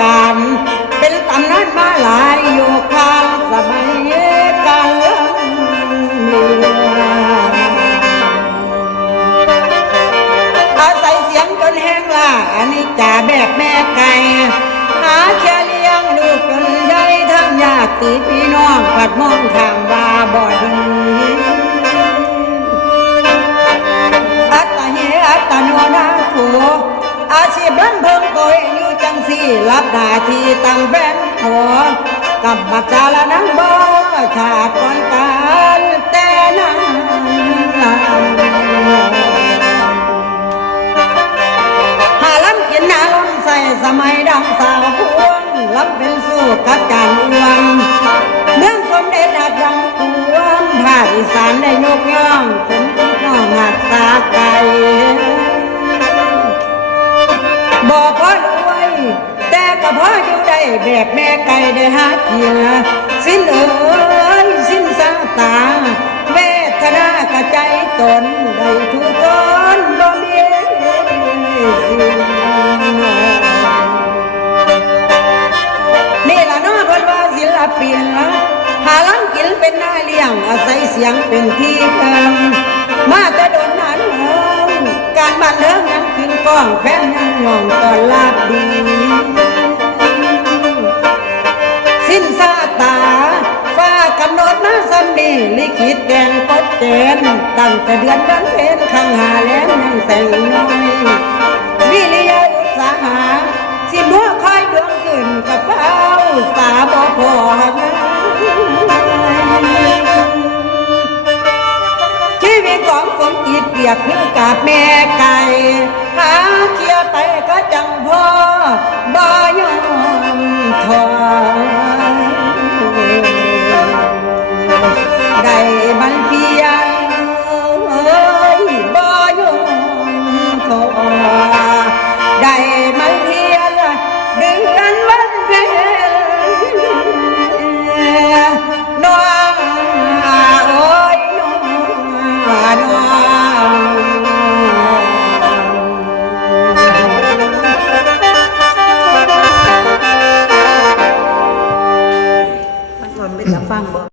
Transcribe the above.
การเป็นตำนานมาหลายอยู่ข้างสมัยการเลื่อนอาศัยเสียงจนแห้งล่าอันนี้จ่าแบบแม่ไก่หาแค่เลี้ยงลูกจนใหญ่ทั้งญาติพี่น้องผัดมองทางว่าบ่ดีอัตเหอัตโนนาโถอาชีพรันเพิ่งโกยอยู่จังสี่รับหน้าที่ตั้งแฟนหัวกับบัจจาละนังบ่ชาติก่อนตานแต่นั้นหาล้ำกินนาล้ำใส่สมัยดังสาวพวงล้ำเป็นสู้กับจานอ้วนเมืองสมเด็จอาดังพวงภาคอีสานได้ยกย่องสมคิดน้องหักษาไก่บอกพอรวยแต่ก็พออยู่ได้แบบแม่ไก่ได้หาเกียสิ้นเอ๋ยสิ้นสาตาเวทนากระใจตนได้ทุกตนบ่มีสิ้นนี่ล่ะน้อคนว่าศิลปินหาล้ำกินเป็นนายเลี้ยงอาศัยเสียงเป็นที่เพิ่มมาแต่โดนนั้นการบันเทิงยังขึ้นกล้องแฟนยังย่องตอนลาบดีสิ้นสาตาฟ้ากำหนดมาซ้ำดีลิขิตแดงกดเจนตั้งแต่เดือนดันเพนข้างหาแหลมยังแสงน้อยวิริยะอุตสาหะสิบัวคอยดวงขึ้นกับเฝ้าสาบ่พอชีวิตของสมจิตเปียกเพื่อกับแม่ไก่หาเคียไปก็จังพ่อบ่ยอมถอยได้บันเพียงบ่ยอมถอยได้บันเพียงเดือนวันเพ็ญน้องโอ้ยน้องมันไม่จะฟังบ่